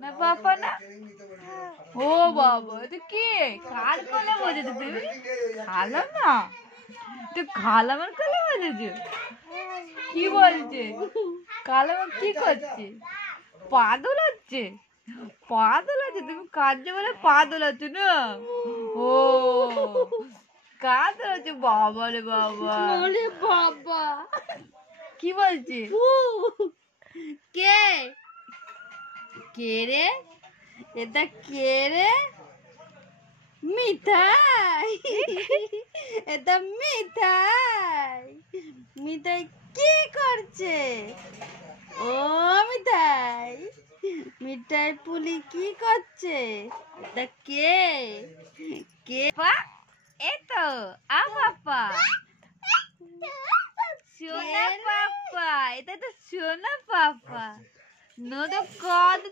না পাপা না। ও বাবা, এটা কে? কার কোলে বসেছো তুমি? খালা না, তো খালামার কোলে বসেছো? কি বলছে? খালামা কি করছে? পা দোলাচ্ছে? পা দোলাচ্ছে? তুমি কাঁদছে বলে পা দোলাচ্ছ না? ও, কার দোলাচ্ছে? বাবা রে বাবা, ওরে বাবা, কি বলছে? কে কে রে? এটা কে রে? মিঠাই, এটা মিঠাই। মিঠাই কি করছে? ও মিঠাই, মিঠাই পুলি কি করছে? এটা কে? কে? পা, এই তো পাপা, সোনা পাপা, এটা তো সোনা পাপা। No, the God,